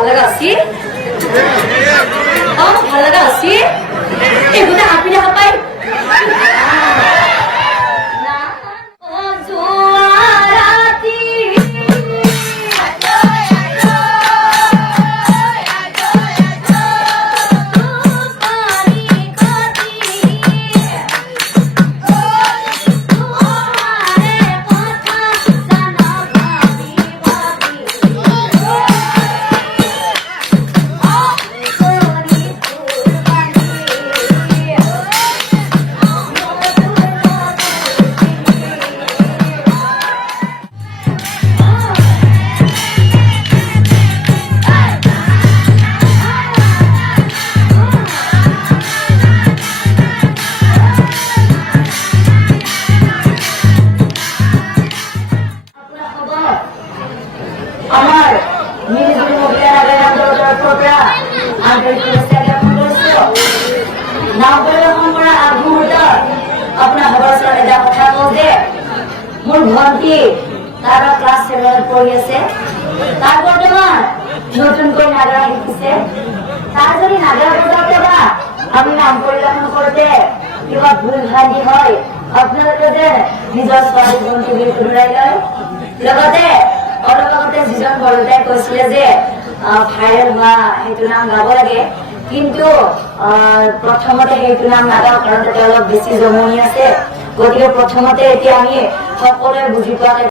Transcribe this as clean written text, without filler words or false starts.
ভাল লগা আছিল ভাল লগা আছিল এইবোৰতে হাপি দেখা পাই আমার মিলিজুলি মহিলা নাগরিক আন্দোলনের প্রোগ্রা আন্তরিক শুভেচ্ছা জ্ঞাপন করছো নবগ্রহণ করা আগ মুহূর্ত আপনার খবর এটা কথা কওঁ যে মোৰ ভণ্টি তাৰ ক্লাস 7 পড়ি আছে তাৰ বৰ্তমান নতুনকৈ নাগৰা শিকিছে তাৰ যদি নাগৰা বজাওতে বা আমি নাম পৰিবৰ্তন কৰতে কিবা ভুল ভ্ৰান্তি হয় আপোনালোকে যে নিজৰ ছোৱালী ভণ্টি বুলি শুধৰাই লয় লগতে অলপতে যিজন বৰদাই কৈছিলে যে ভাইৰেল হোৱা সেইটো নাম গাব লাগে কিন্তু প্ৰথমতে সেইটো নাম নাগাওঁ কাৰণ তাতে অলপ বেছি জমনি আছে গতিকে প্ৰথমতে এতিয়া আমি সকলোৱে বুজি পোৱা